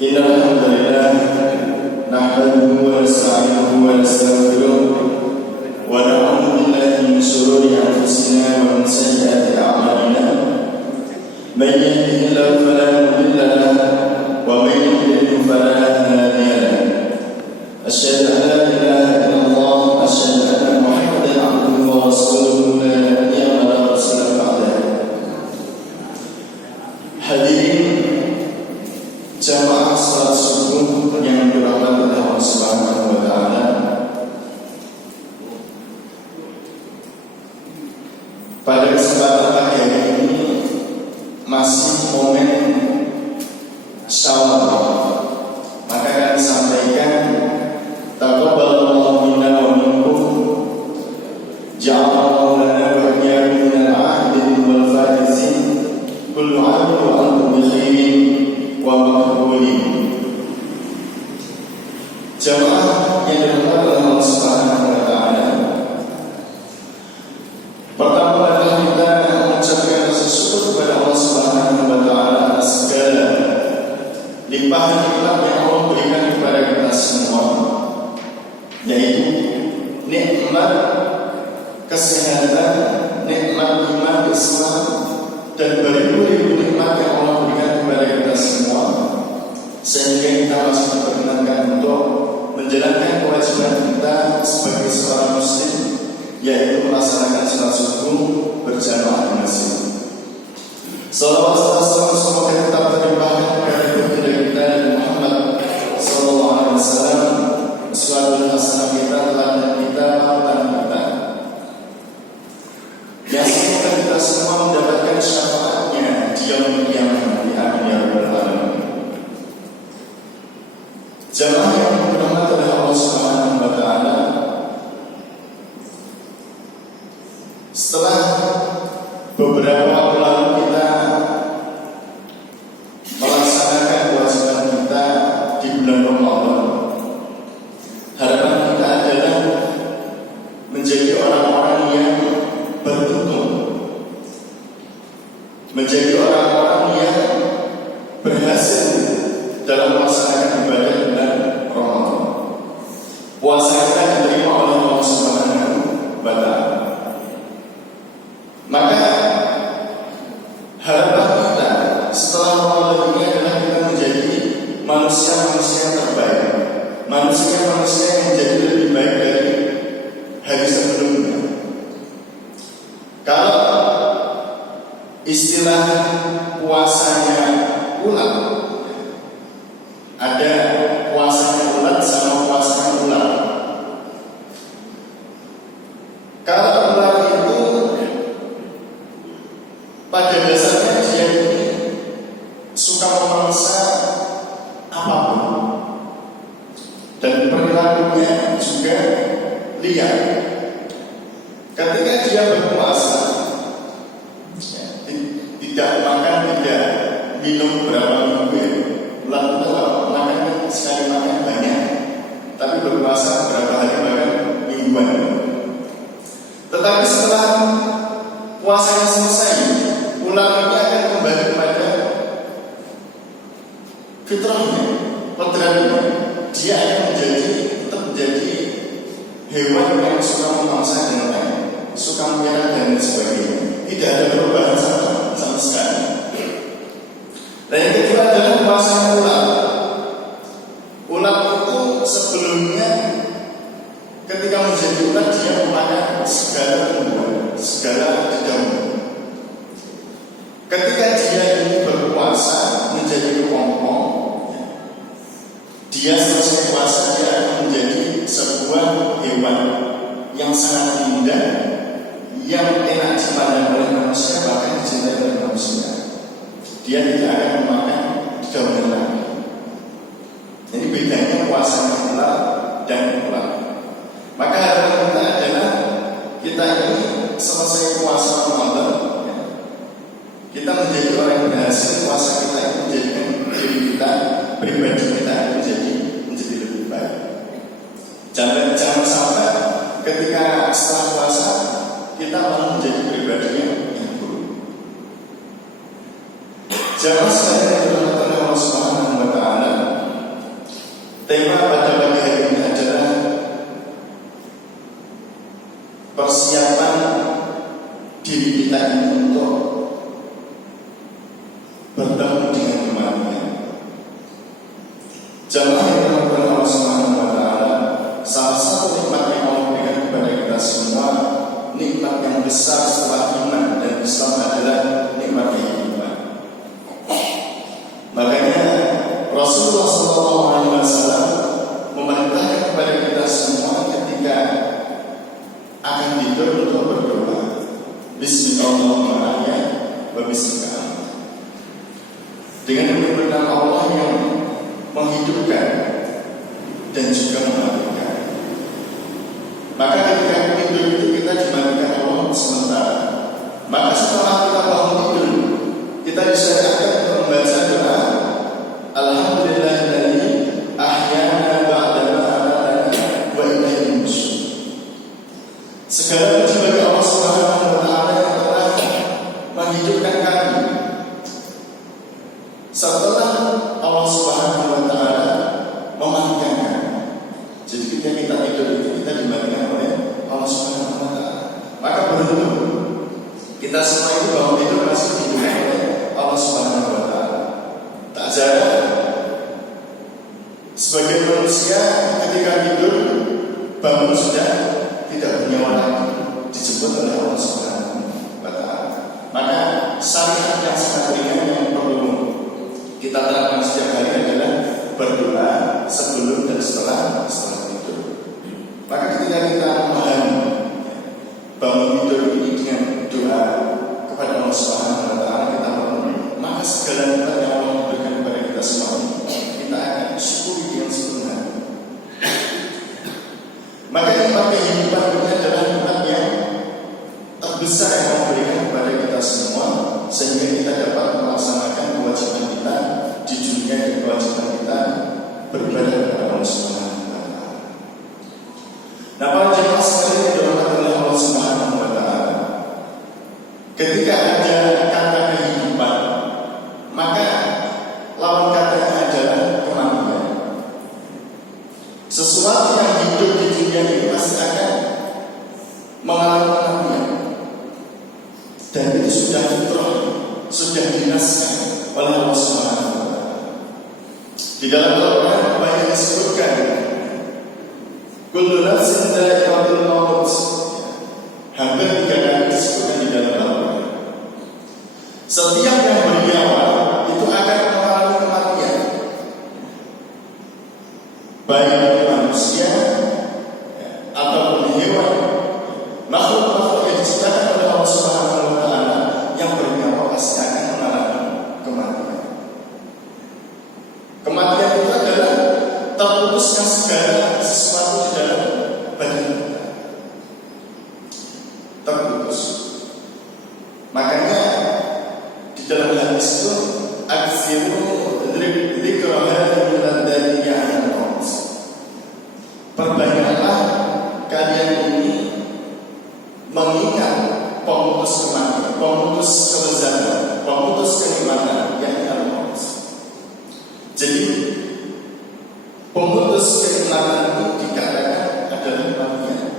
Innal hamdalillah nahmaduhu wa nasta'inuhu wa nastaghfiruh wa na'udzu billahi min shururi anfusina wa min sayyiati a'malina. Man yahdihillahu fala mudilla lahu wa man yudlil fala hadiya lahu. Asyhadu an la ilaha illallah wa asyhadu anna Muhammadan 'abduhu wa rasuluhu la nabiyya wa la rasula ba'dahu. Hadirin jamaah salat subuh yang dirahmati Allah Subhanahu wa taala. Pada kesempatan pagi hari ini masih momen Syawal. Maka kami sampaikan taqabbalallahu minna wa minkum, ja'alallahu lana wa iyyakum minal 'abidin wal faizin, kullu 'amin wa antum bi khairin wa maqbulin. Jamaah yang dirahmati Allah Subhanahu wa taala, pertama adalah kita mengucapkan rasa syukur kepada Allah Subhanahu wa taala atas segala limpahan nikmat yang Allah berikan kepada kita semua, yaitu nikmat kesehatan, nikmat iman Islam, dan beribu-ribu nikmat yang Allah berikan kepada kita semua, sehingga kita masih diperkenankan untuk menjalankan kewajiban kita sebagai seorang muslim, yaitu melaksanakan salat subuh berjamaah di masjid. Salawat serta semoga tetap terlimpahkan kepada baginda kita Muhammad sallallahu alaihi wasallam, uswatun hasanah kita, teladan kita, panutan kita, yang semoga kita semua mendapatkan syafaatnya di yaumul qiyamah. Amin ya rabbal alamin. Jamaah yang dirahmati oleh Allah Subhanahu wa taala, setelah beberapa waktu lalu kita melaksanakan kewajiban kita di bulan Ramadan, harapan kita adalah menjadi orang-orang yang beruntung, menjadi orang-orang yang berhasil dalam melaksanakan ibadah bulan Ramadan. Puasa kita diterima oleh Allah Subhanahu wa taala. Maka harapan kita setelah Ramadan ini adalah kita menjadi manusia-manusia yang terbaik, manusia-manusia yang menjadi lebih baik dari hari sebelumnya. Kalau istilah puasanya ulat, ada puasanya ulat sama puasanya ular. Kalau ular itu pada dasarnya dia ini suka memangsa apapun, dan perilakunya juga liar. Ketika dia berpuasa, tidak makan, tidak minum berapa minggu, ular itu makan sekali makan banyak, tapi berpuasa berapa hari makan mingguan. Tetapi setelah puasanya selesai, ular ini akan kembali kepada fitrahnya, kodratnya. Dia akan tetap menjadi hewan yang suka memangsa dengan baik, suka menyerang dan sebagainya. Tidak ada perubahan sama sekali. Dan yang kedua adalah puasanya ular. Ular itu sebelumnya ketika menjadi ular dia memakan segala tumbuhan, segala dedaunan. Ketika dia ini berpuasa menjadi kepompong, dia selesai puasa, dia akan menjadi sebuah hewan yang sangat indah, yang enak dipandang oleh manusia, bahkan dicintai oleh manusia. Dia tidak akan memakan dedaunan lagi. Jadi bedanya puasa ular dan ular. Maka harapan kita adalah kita ini selesai puasa Ramadan, kita menjadi orang yang berhasil. Puasa kita itu menjadikan diri kita, pribadi kita menjadi lebih baik. Jangan sampai ketika setelah puasa kita malah menjadi pribadi yang buruk. Jamaah sekalian yang dirahmati oleh Allah Subhanahu wa taala, Tema pada pagi hari ini adalah persiapan diri kita ini untuk bertemu dengan kematian. Jamaah yang dirahmati Allah Subhanahu wa Ta'ala, salah satu nikmat yang Allah berikan kepada kita semua, nikmat yang besar setelah iman dan Islam adalah nikmat kehidupan. Makanya Rasulullah SAW memerintahkan kepada kita semua ketika akan tidur untuk berdoa, Bismillahirrahmanirrahim wa bismika. Dengan menyebut nama Allah yang menghidupkan dan juga mematikan. Maka ketika tidur itu kita dimatikan Allah sementara. Maka setelah kita bangun tidur, kita disyariatkan untuk membaca doa Alhamdulillahilladzi ahyana ba'da ma amatana wa ilaihi nusyur. Segala puji bagi Allah Subhanahu wa Ta'ala yang telah menghidupkan kami setelah Allah Subhanahu wa Ta'ala mematikan kami. Jadi ketika kita tidur itu kita dimatikan oleh Allah Subhanahu wa Ta'ala. Maka beruntung kita semua itu bangun tidur masih diberikan oleh Allah Subhanahu wa Ta'ala. Tak jarang sebagai manusia ketika tidur bangun sudah tidak bernyawa lagi, dijemput oleh Allah Subhanahu wa Ta'ala. Maka syariat yang sangat ringan yang perlu kita terapkan setiap hari adalah berdoa sebelum dan setelah tidur. Maka ketika kita memahami bangun tidur ini dengan doa kepada Allah Subhanahu wa Ta'ala, kita memenuhi, maka segala nikmat yang Allah berikan kepada kita semua kita akan syukuri dengan sepenuh hati. Maka nikmat kehidupan ini adalah nikmat yang terbesar yang Allah berikan kepada kita semua, sehingga kita dapat melaksanakan kewajiban kita di dunia dan kewajiban kita beribadah kepada Allah Subhanahu wa Ta'ala. Nah, para jemaah sekalian yang dirahmati oleh Allah Subhanahu wa Ta'ala, ketika ada kata kehidupan, maka lawan katanya adalah kematian. Sesuatu yang hidup di dunia ini pasti akan mengalami kematian, dan itu sudah fitrah, sudah dinaskan oleh Allah Subhanahu wa Ta'ala. Di dalam Al-Quran banyak disebutkan kullu nafsin dha'iqatul maut. Hampir 3 kali disebutkan di dalam Al-Quran. Setiap yang bernyawa itu akan mengalami kematian, baik itu manusia ataupun hewan, makhluk-makhluk yang diciptakan oleh Allah Subhanahu wa Ta'ala yang bernyawa pasti akan mengalami kematian. Kematian itu adalah terputusnya segala sesuatu di dalam badan kita. Terputus. Makanya di dalam hadis itu aksiru dzikra hadhihi al-ladhiyya al-maut. Perbanyaklah kalian ini mengingat pemutus kematian, pemutus kelezatan, pemutus kenikmatan yang al-maut. Jadi pemutus kenikmatan itu dikatakan adalah kematian.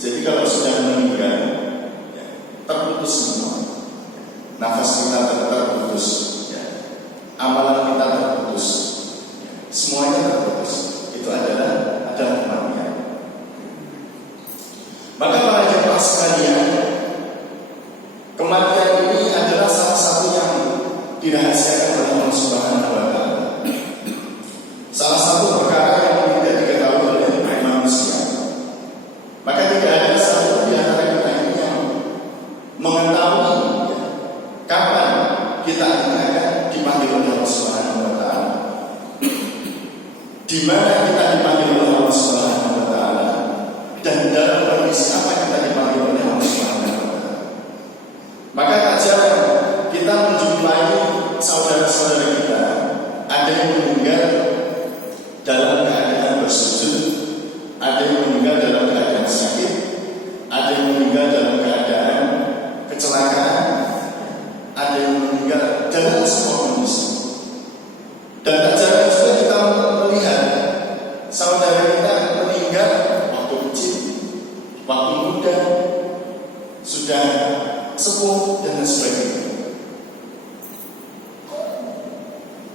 Jadi kalau sudah meninggal, ya, terputus semua. Nafas kita terputus, ya. Amalan kita terputus, ya. Semuanya terputus. Itu adalah kematian. Maka para jemaah sekalian, kematian ini adalah salah satu yang dirahasiakan oleh Allah Subhanahu wa Ta'ala. Salah satu perkara yang tidak diketahui oleh manusia. Maka tidak ada satu di antara kita ini yang mengetahui kapan kita akan dipanggil oleh Allah Subhanahu wa Ta'ala, di mana kita dipanggil oleh Allah Subhanahu wa Ta'ala, dan dalam kondisi apa kita dipanggil oleh Allah Subhanahu wa Ta'ala. Maka tak jarang kita menjumpai saudara-saudara kita, ada yang meninggal dalam keadaan bersujud, ada yang meninggal dalam keadaan sakit, ada yang meninggal dalam keadaan kecelakaan, ada yang meninggal dalam semua kondisi. Dan tak jarang juga kita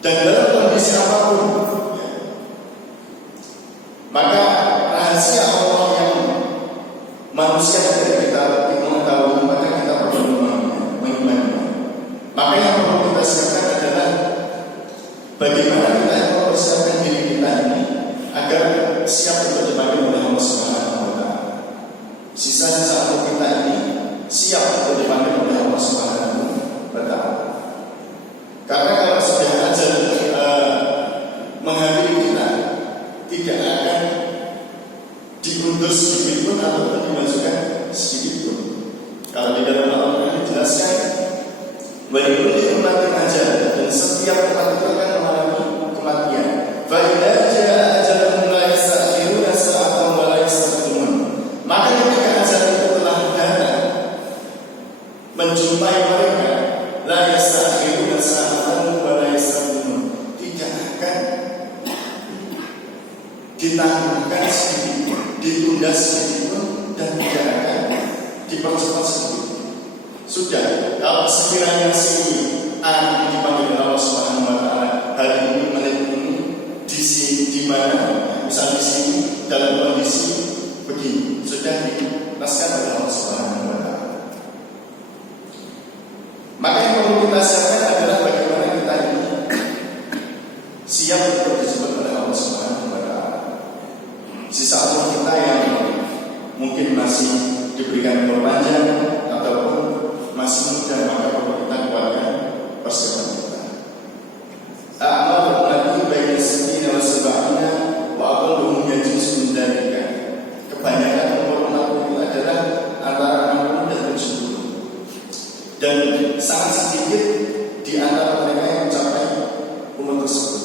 dan dalam kondisi apapun, maka rahasia Allah yang manusia tidak kita mengetahui, maka kita perlu mengimani. Maka yang perlu kita siapkan adalah bagaimana kita mempersiapkan diri kita ini agar siap untuk dipanggil oleh Allah Subhanahu wa Ta'ala. Sisa-sisa waktu kita ini siap untuk dipanggil oleh Allah Subhanahu wa Ta'ala. Karena kalau sudah ajal menghampiri kita, tidak akan diundur sedikit pun ataupun dimajukan sedikit pun. Kalau di dalam Al-Quran dijelaskan, walikulli ummatin ajal, dan setiap umat itu akan mengalami kematian. Fa idza jaa ajaluhum la yasta'khiruna sa'atan wa la yastaqdimun. Maka ketika ajal itu telah datang menjumpai mereka, la yasta'khiruna sa'atan wa la yastaqdimun, tidak akan ditangguhkan sedikit, ditunda sedikit pun, dan tidak akan dipercepat sedikit. Sudah, kalau sekiranya si A dipanggil Allah Subhanahu wa Ta'ala hari ini, menit ini, di mana, misal di sini dalam kondisi begini, sudah dilepaskan oleh Allah Subhanahu wa Ta'ala. Maka yang perlu kita siapkan adalah bagaimana kita ini siap untuk disebut oleh Allah Subhanahu wa Ta'ala. Sisa umur kita yang mungkin masih diberikan umur panjang ataupun masih muda, maka perlu kita kuatkan persiapan kita. A'mal ummati baina sittina wa sab'ina wa aqalluhum yajlisun dzalika. Kebanyakan umur umat itu adalah antara 60 dan 70. Dan sangat sedikit di antara mereka yang mencapai umur tersebut.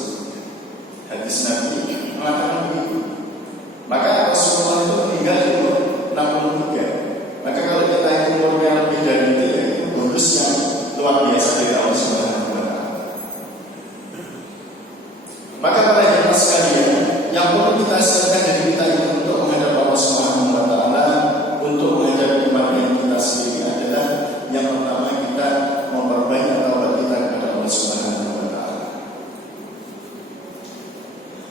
Hadis Nabi mengatakan begitu. Maka Rasulullah itu meninggal di umur 63. Maka kalau kita ingin umurnya lebih dari itu, ya itu bonus yang luar biasa dari Allah Subhanahu wa Ta'ala. Maka para jemaah sekalian, yang perlu kita siapkan dari kita ini untuk menghadap Allah Subhanahu wa Ta'ala, untuk menghadapi kematian kita sendiri adalah yang pertama, kita memperbanyak taubat kita kepada Allah Subhanahu wa Ta'ala.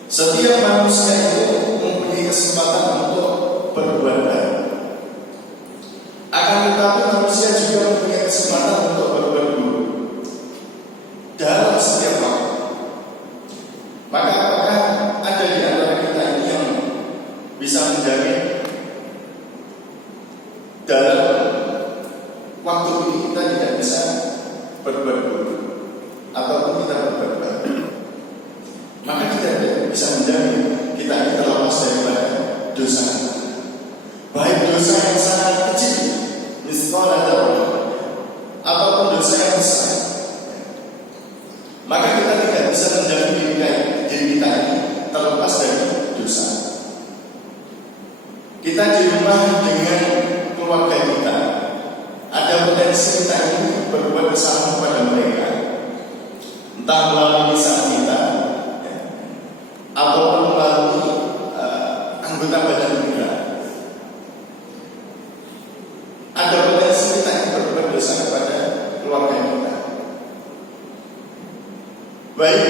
Setiap manusia itu mempunyai kesempatan untuk berbuat baik. Akan tetapi manusia juga mempunyai kesempatan untuk berbuat buruk dalam setiap waktu. Maka apakah ada di antara kita ini yang bisa menjamin dalam waktu ini kita tidak bisa berbuat buruk ataupun kita berbuat baik? Maka kita tidak bisa menjamin kita ini terlepas daripada dosa, baik dosa yang sangat kecil, misalnya ataupun dosa yang besar. Maka kita tidak bisa menjamin diri kita ini terlepas dari dosa. Kita di rumah dengan keluarga kita, ada potensi kita ini berbuat kesalahan kepada mereka, entah melalui lisan kita ataupun melalui anggota badan kita. Ada potensi kita yang berbuat dosa kepada keluarga kita, baik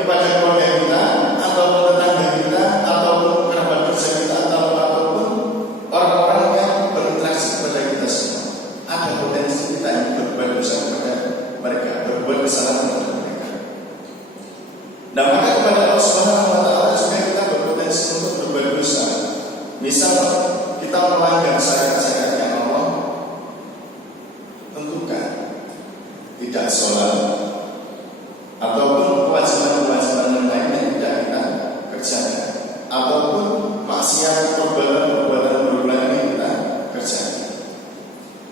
kepada keluarga kita ataupun tetangga kita ataupun kerabat kerja kita ataupun orang-orang yang berinteraksi kepada kita semua. Ada potensi kita yang berbuat dosa kepada mereka, berbuat kesalahan kepada mereka. Nah, maka kepada Allah Subhanahu wa Ta'ala juga kita berpotensi untuk berbuat dosa. Misal kita melanggar syariat-syariat yang Allah tentukan, tidak sholat ataupun kewajiban-kewajiban yang lain yang tidak kita kerjakan, ataupun maksiat perbuatan berulang yang kita kerjakan.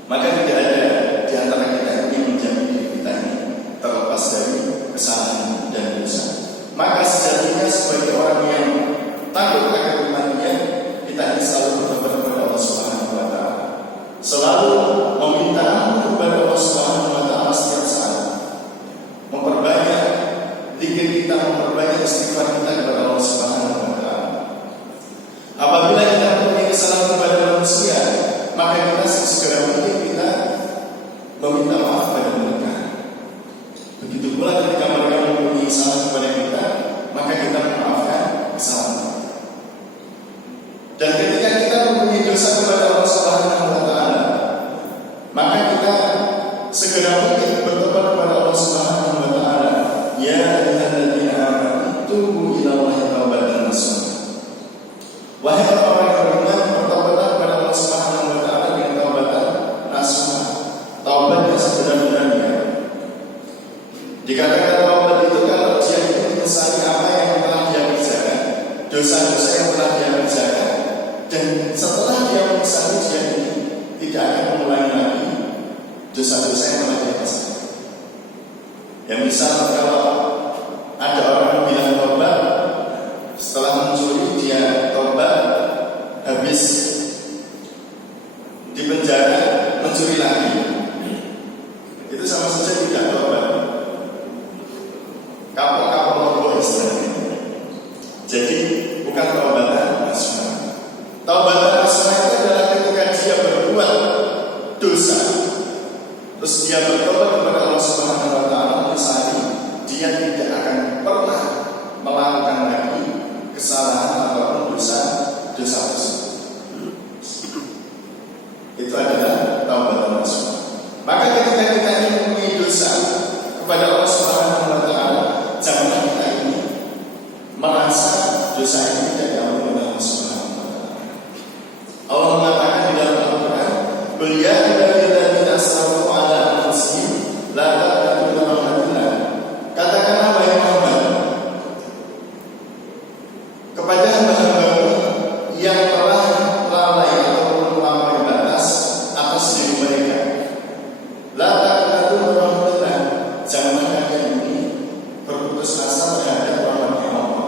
Maka tidak ada di antara kita yang menjamin diri kita ini terlepas dari kesalahan dan dosa. Maka sejatinya sebagai orang yang takut akan kematian, kita ini selalu bertobat kepada Allah Subhanahu wa Ta'ala, selalu meminta ampun kepada Allah Subhanahu wa Ta'ala setiap saat, memperbanyak zikir kita, memperbanyak istighfar kita kepada Allah Subhanahu wa Ta'ala. Apabila kita mempunyai kesalahan kepada manusia, maka kita segera mungkin kita meminta maaf kepada mereka. Begitu tubu ilallahi taubatan nasuha. Wahai orang-orang yang beriman, bertaubatlah kepada Allah Subhanahu wa taala dengan taubatan nasuha, taubat yang sebenar-benarnya. Dikatakan taubat itu kalau dia itu menyesali apa yang telah dia kerjakan, dosa-dosa yang telah dia kerjakan, dan setelah dia menyesali, dia tidak akan mengulangi lagi dosa-dosa yang telah dia kerjakan. Ya misal kalau ada orang yang bilang tobat, setelah mencuri dia tobat, habis di penjara mencuri lagi, itu sama saja tidak tobat. Kapok-kapok logo istilahnya. Jadi bukan taubatan nasuha. Taubatan nasuha itu adalah ketika dia berbuat dosa, terus dia bertobat kepada Allah Subhanahu wa taala, menyesali dia tidak akan pernah melakukan lagi kesalahan ataupun dosa tersebut. Itu adalah taubatan nasuha. Maka ketika kita ingin mempunyai dosa kepada Allah Subhanahu wa taala, janganlah kita ini merasa dosa ini tidak diampuni oleh Allah Subhanahu wa taala. Allah mengatakan di dalam Al-Qur'an, "Qul ya ayyuhalladzina asrafu 'ala anfusihim la taqnatu min rahmatillah." Katakanlah wahai Muhammad kepada hamba-hambamu yang telah lalai ataupun melampaui batas atas diri mereka, la taqnatu min rahmatillah, janganlah kalian ini berputus asa terhadap rahmatnya Allah.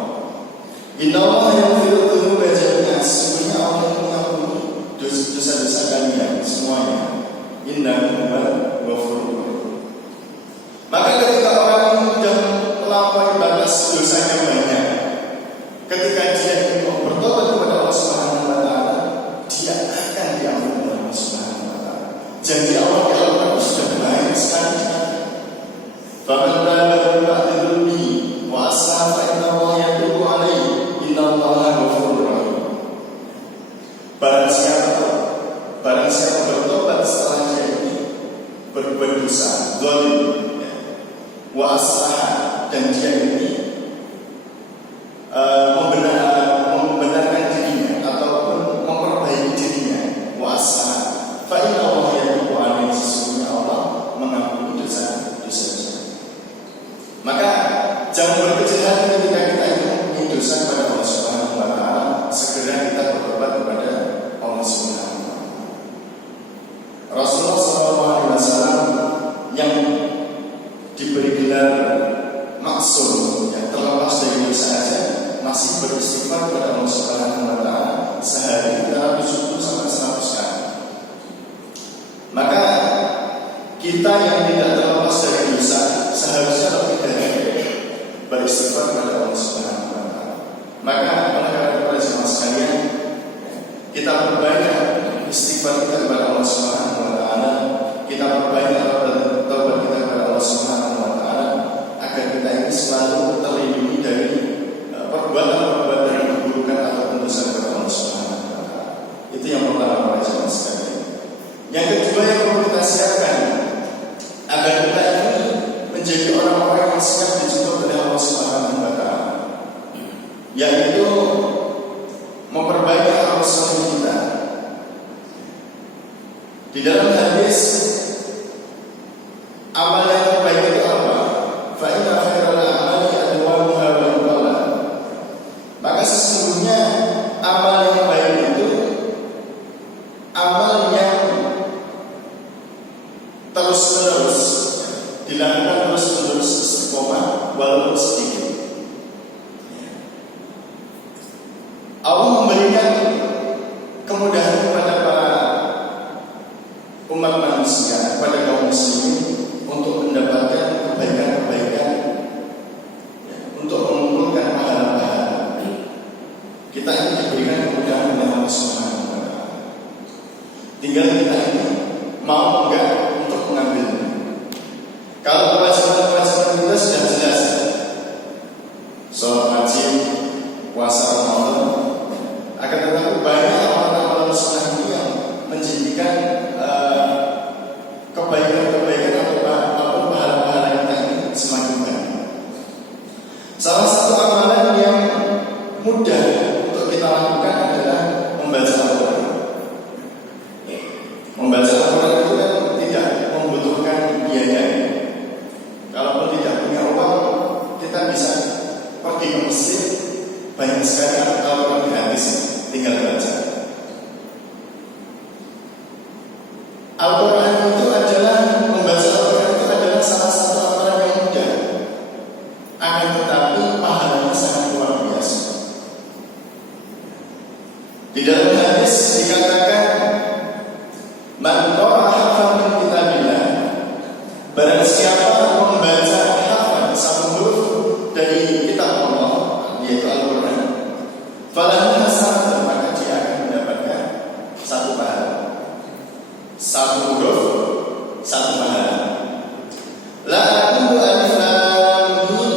Innallaha yaghfiru dzunuba jami'an, sesungguhnya Allah yang mengampuni dosa-dosa kalian semuanya. Innahu huwal ghafurur rahim. Maka ketika orang sudah melampaui batas dosanya banyak, ketika dia ingin bertobat kepada Allah Subhanahu wa taala, dia akan diampuni oleh Allah Subhanahu wa taala. Janji Allah di Al-Qur'an sudah baik sekali. Faman taba min ba'di dzulmihi wa aslaha fa innallaha yatubu 'alaihi, innallaha ghafurur rahim. Barang siapa bertobat setelah dia ini berbuat dosa, zalim, wa aslaha, dan dia ini membenarkan dirinya ataupun memperbaiki dirinya, wa aslaha fa innallaha yatubu 'alaihi, sesungguhnya Allah mengampuni dosa-dosa. Maka jangan berkecil hati ketika kita ingin dosa kepada Allah Subhanahu wa taala, segera kita bertobat kepada Allah Subhanahu wa taala. Rasulullah SAW yang diberi gelar maksum, yang terlepas dari dosa saja, masih beristighfar kepada Allah Subhanahu wa taala sehari 370 sampai 100 kali. Maka kita yang tidak terlepas dari dosa seharusnya lebih dari beristighfar kepada Allah Subhanahu wa taala. Maka oleh karena itu jemaah sekalian, kita perbanyak istighfar kita kepada Allah Subhanahu wa taala, kita perbanyak taubat kita kepada Allah Subhanahu wa taala, agar kita ini selalu terlindungi dari perbuatan-perbuatan keburukan atau dosa kepada Allah Subhanahu wa taala. Itu yang pertama para jemaah sekalian. Yang kedua yang perlu kita siapkan agar kita ini menjadi orang-orang yang siap dijemput oleh Allah Subhanahu wa taala, yaitu memperbaiki amal soleh kita. Di dalam hadis, amal yang terbaik itu apa? Fa inna khairal a'mali adwamuha wa inqala. Maka sesungguhnya amal yang baik itu amal yang terus-menerus dilakukan, terus-menerus istiqomah walaupun sedikit. Allah memberikan kemudahan kepada para umat manusia, kepada kaum muslimin untuk mendapatkan kebaikan-kebaikan, untuk mengumpulkan pahala-pahala. Kita ini diberikan kemudahan oleh Allah Subhanahu wa taala. Tinggal kita ini mau enggak untuk mengambilnya. Kalau kewajiban-kewajiban kita sudah jelas, sholat wajib, puasa Ramadan, akan tetapi banyak amalan-amalan sunnah ini yang menjadikan kebaikan-kebaikan atau pahala-pahala kita ini semakin banyak. Salah satu amalan mudah untuk kita lakukan adalah membaca Al-Quran. Membaca Al-Quran itu kan tidak membutuhkan biaya. Kalaupun tidak punya uang, kita bisa pergi ke masjid, banyak sekali Al-Quran gratis, tinggal baca. Al-Quran itu adalah, membaca Al-Quran itu adalah salah satu amalan yang mudah. Akan tetapi pahalanya sangat luar biasa. Di dalam hadis dikatakan, man qara'a harfan min kitabillah, barang siapa membaca harfan, satu huruf dari kitab Allah, yaitu Al-Quran, falahu hasanah, maka dia akan mendapatkan satu pahala. Satu huruf, satu pahala. La aqulu alif lam mim,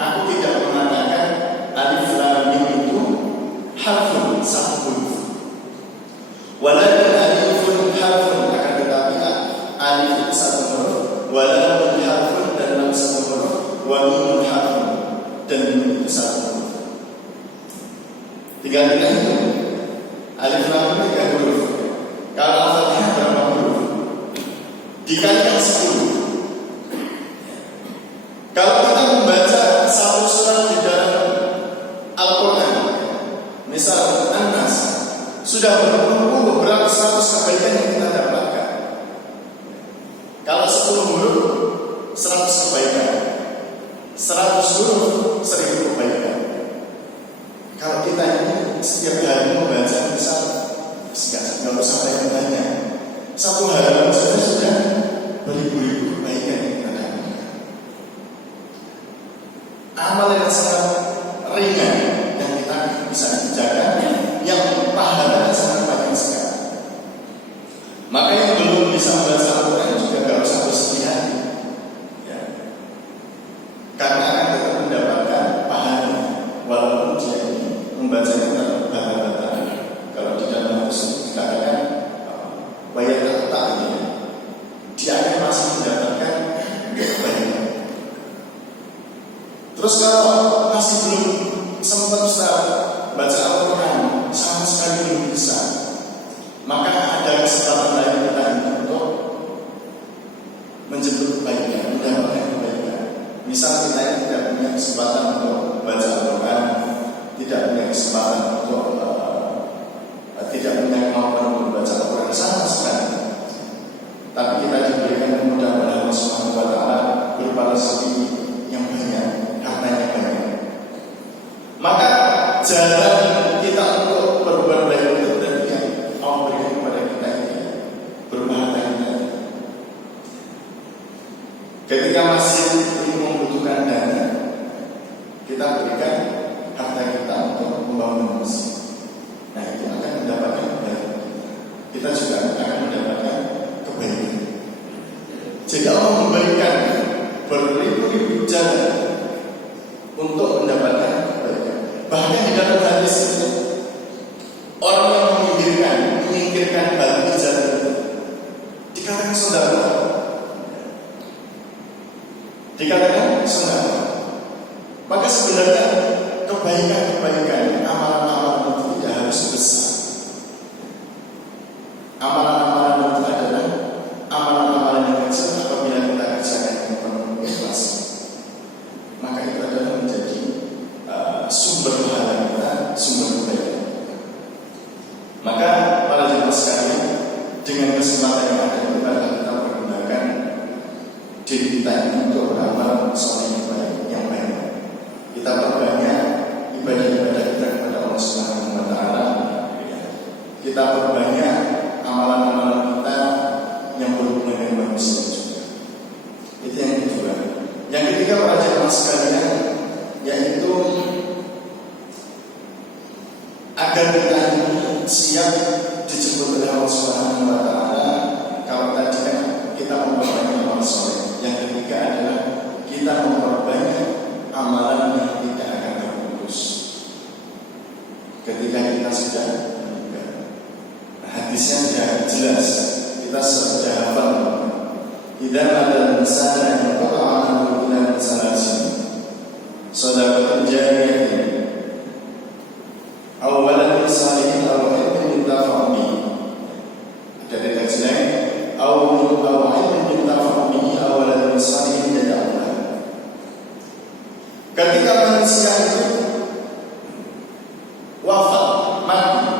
aku tidak mengatakan alif lam mim itu harfun, satu huruf. Walakin alifun harfun, akan tetapi alif itu satu huruf, walakin harfun dan lam satu huruf, wa mim harfun dan mim itu satu huruf. Tiga itu alif lam mim tiga huruf. Kalau Al-Fatihah berapa huruf? Dikalikan 10. Kalau kita membaca satu surat di dalam Al-Quran, misal An-Nas, sudah berpuluh-puluh beratus-ratus kebaikan yang kita dapatkan. Kalau 10 huruf 100 kebaikan, 100 huruf 1000 kebaikan. Kalau kita ini setiap hari membaca misal nggak usah banyak-banyak, satu halaman saja sudah beribu-ribu kebaikan yang kita dapatkan. Amal yang sangat ringan yang kita bisa kerjakan, yang pahalanya sangat banyak sekali. Maka yang belum bisa membaca Al-Quran juga nggak usah bersedih hati, ya. Karena akan tetap mendapatkan pahala walaupun dia membacanya tetap bata-bata. Kalau di dalam hadis dikatakan bayar tak ini, dia akan masih mendapatkan kebaikan. Terus kalau masih belum sempat baca Al-Quran, sama sekali belum bisa, maka ada kesempatan lain kita untuk menjemput kebaikan, mendapatkan kebaikan. Misal kita tidak punya kesempatan untuk baca Al-Quran, tidak punya kesempatan untuk tidak punya kemampuan untuk membaca Al-Quran sama sekali, tapi kita diberikan kemudahan oleh Allah Subhanahu wa Ta'ala berupa rezeki yang banyak, hartanya banyak. Maka jalan kita untuk berbuat baik itu dan yang Allah berikan kepada kita ini berupa harta kita. Ketika masih membutuhkan dana, kita berikan harta kita untuk membangun masjid. Nah, itu akan mendapatkan kebaikan. Kita juga akan mendapatkan kebaikan. Jadi Allah memberikan beribu-ribu jalan untuk mendapatkan kebaikan. Bahkan di dalam hadis itu, orang yang menyingkirkan batu jalan itu dikatakan saudara. Dikatakan saudara. Maka sebenarnya kebaikan-kebaikan, amalan-amalan itu tidak harus besar. Amalan-amalan itu adalah amalan-amalan yang kecil apabila kita kerjakan dengan penuh ikhlas. Maka itu adalah menjadi sumber pahala kita, sumber kebaikan. Maka para jemaah sekalian, dengan kesempatan yang ada itu adalah kita pergunakan diri kita untuk beramal soleh yang baik. Kita perbanyak ibadah-ibadah kita kepada Allah Subhanahu wa Ta'ala. Kita perbanyak amalan-amalan kita yang berhubungan dengan manusia juga. Itu yang kedua. Yang ketiga para jemaah sekalian, yaitu agar kita ini siap dijemput oleh Allah Subhanahu wa Ta'ala. Kalau tadi kan kita memperbanyak amal soleh. Yang ketiga adalah kita memperbanyak amalan yang tidak akan terputus ketika kita sudah meninggal. Hadisnya sudah jelas, kita sudah hafal. Idza madal insana yaqulu amalu ila salasin sadaqatin jariyatin ketika manusia itu wafat, mati,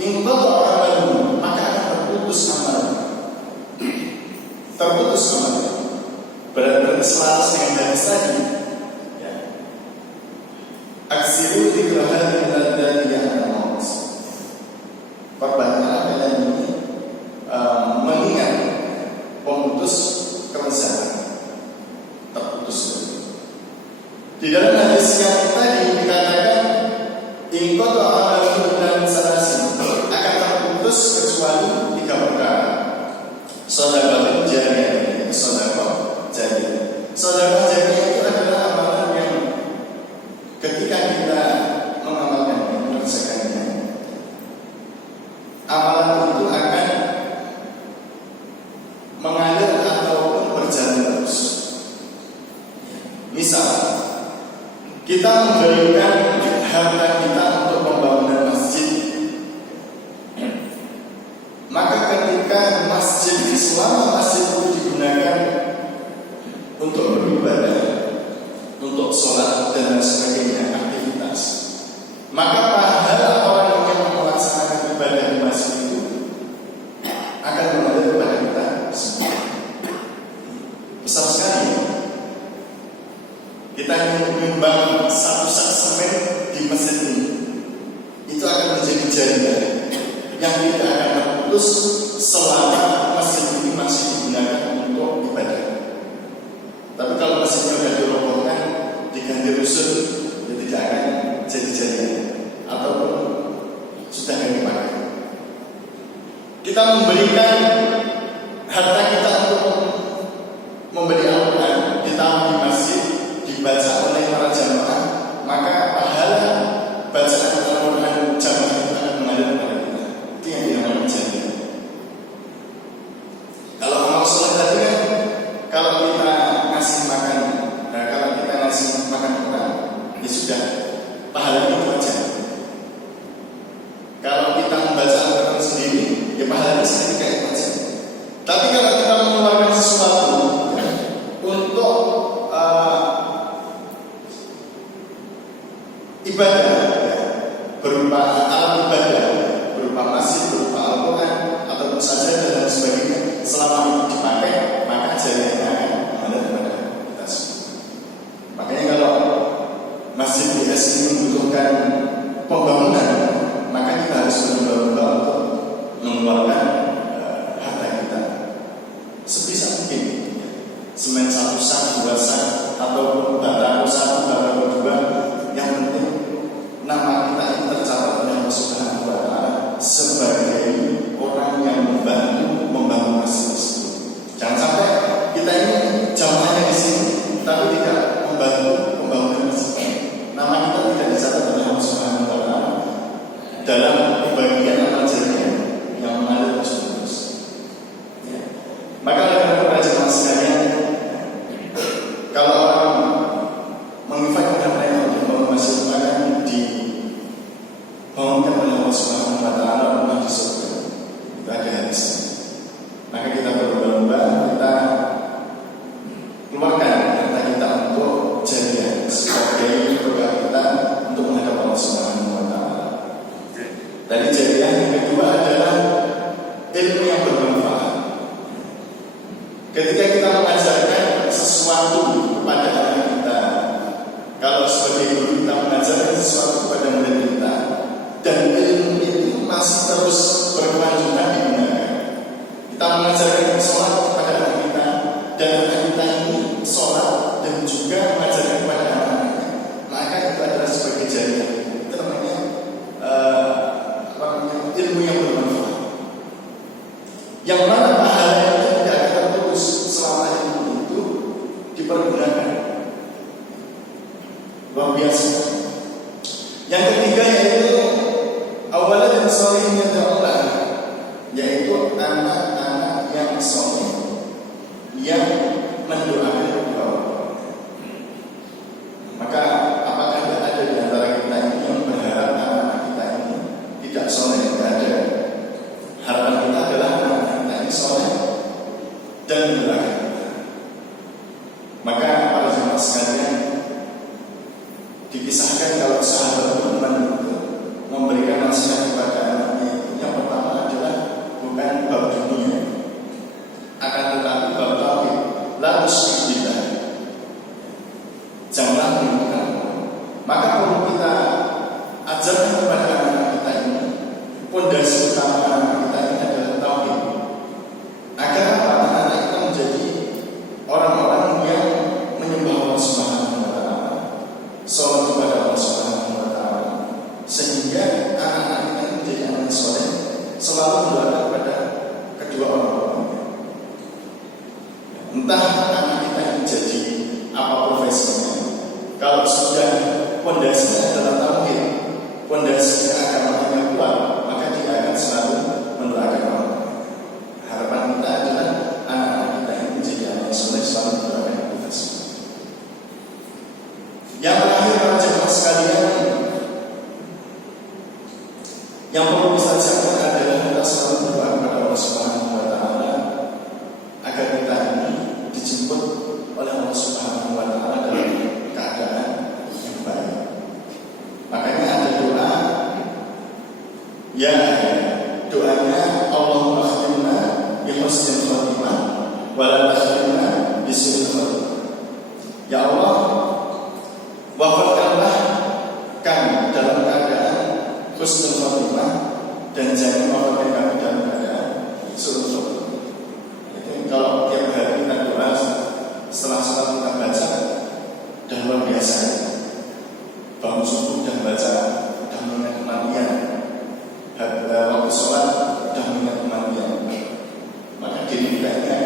inqata amaluhu, maka akan terputus amalnya. Terputus amalnya. Berarti selaras dengan hadis tadi. Ya. Aksiru dzikra hadhihi al-ladati al-maut. Perbanyak kalian ini mengingat pemutus kelezatan. Terputus. Di dalam hadis yang tadi dikatakan inqata amaluhu dan salasin, akan terputus kecuali 3 perkara. Sedekah jariyah, sedekah jariyah. Sedekah jariyah itu adalah amalan yang ketika kita mengamalkannya, mengerjakannya, amalan itu akan mengalir ataupun berjalan terus. Misal, kita memberikan harta kita untuk pembangunan masjid, maka ketika masjid, selama masjid itu digunakan untuk beribadah, untuk sholat dan sebagainya, aktivitas, maka pahala orang yang melaksanakan ibadah di masjid itu akan mengalir kepada kita semua. Besar sekali. Kita ingin menyumbang 1 sak semen di masjid ini, itu akan menjadi jariyah yang tidak akan terputus selama masjid ini masih digunakan untuk ibadah. Tapi kalau masjidnya sudah dirobohkan, diganti rusun, ya tidak akan jadi jariyah ataupun sudah tidak dipakai. Kita memberikan harta kita untuk membeli Al-Quran, ditaruh di masjid, dibaca oleh para jamaah, maka pahala bacaan Al-Quran jamaah itu akan mengalir kepada kita. Itu yang dinamakan jariyah. Kalau amal sholat tadi kan, kalau kita ngasih makan, kalau kita ngasih makan orang, ya sudah, pahalanya itu aja. Kalau kita membaca Al-Quran sendiri, ya pahalanya sendiri kayak itu aja. Tapi kalau kita mengeluarkan sesuatu untuk ibadah, berupa alat ibadah, berupa masjid, berupa Al-Quran, ataupun sajadah dan sebagainya, selama itu dipakai, maka jariyahnya akan mengalir kepada kita semua. Makanya kalau masjid BS ini membutuhkan pembangunan, maka kita harus berlomba-lomba untuk mengeluarkan harta kita sebisa mungkin. Semen 1 sak, 2 sak, ataupun batako 1, batako 2, yang penting nama kita ini tercatat oleh Allah Subhanahu wa Ta'ala sebagai orang yang membangun masjid tersebut. Jangan sampai kita ini jamaahnya di sini, tapi tidak membantu pembangunan masjid. Nama kita tidak dicatat oleh Allah Subhanahu wa Ta'ala dalam pembagian amal jariyah yang mengalir terus. Ya. Maka para jemaah sekalian, kalau orang menginfakkan hartanya untuk membangun masjid, akan dibangunkan oleh Allah Subhanahu wa Ta'ala rumah di surga. Itu ada hadisnya. Maka kita berlomba-lomba, kita keluarkan harta kita untuk jariyah sebagai doa kita untuk menghadap Allah Subhanahu wa Ta'ala. Dari jariyah yang kedua adalah ilmu yang bermanfaat. Ketika kita mengajarkan sesuatu kepada anak kita, kalau sebagai guru kita mengajarkan sesuatu kepada murid kita, dan ilmu itu masih terus berkelanjutan digunakan. Kita mengajarkan sholat kepada anak kita, dan anak kita ini sholat dan juga mengajarkan kepada anak-anaknya, maka itu adalah sebagai jariyah. Itu namanya ilmu yang bermanfaat, yang mana pahalanya itu tidak akan terputus selama ilmu itu dipergunakan. Luar biasa. Yang ketiga yaitu awalan yang sholih yad'ulah, yaitu anak-anak yang sholih yang mendoakan Allah. Maka apakah ada di antara kita ini yang berharap anak-anak kita ini tidak sholih? Tidak ada. Harapan kita adalah anak-anak kita ini sholih dan mendoakan. Maka para jemaah sekalian, Dikisahkan kalau sahabat Luqman itu memberikan nasihat kepada anaknya, yang pertama adalah bukan bab dunia, akan tetapi bab tauhid. La tusyrik billah, janganlah menyekutukan. Maka perlu kita ajarkan kepada anak kita ini, pondasi utama anak kita ini adalah tauhid. Agar apa? Anak kita menjadi orang-orang yang menyembah Allah Subhanahu wa Ta'ala, salat kepada Allah Subhanahu wa Ta'ala, sehingga anak-anak kita menjadi anak soleh, selalu berdoa kepada kedua orang tua. Entah anak kita ini jadi apa profesinya, kalau sudah pondasinya adalah tauhid, pondasi agamanya kuat, maka dia akan selalu mendoakan orang. Harapan kita adalah anak-anak kita ini menjadi anak soleh, selalu mendoakan kita semua. Yang terakhir, para jemaah sekalian, yang perlu kita jaga adalah kita selalu berdoa kepada Allah Subhanahu wa Ta'ala agar kita ini dijemput oleh Allah Subhanahu wa Ta'ala dalam keadaan yang baik. Makanya ada doa, ya, doanya Allahumma akhirna bi husnil khatimah wa la takhirna bi su'il khatimah. Ya Allah, wafatkanlah kami dalam keadaan husnul khatimah dan jangan wafatkan kami dalam keadaan su'ul khatimah. Jadi kalau tiap hari kita doa setelah salat kita baca, dan luar biasa. Bangun subuh dan baca, dan mengingat kematian. Waktu sholat dan mengingat kematian. Maka diri kita ini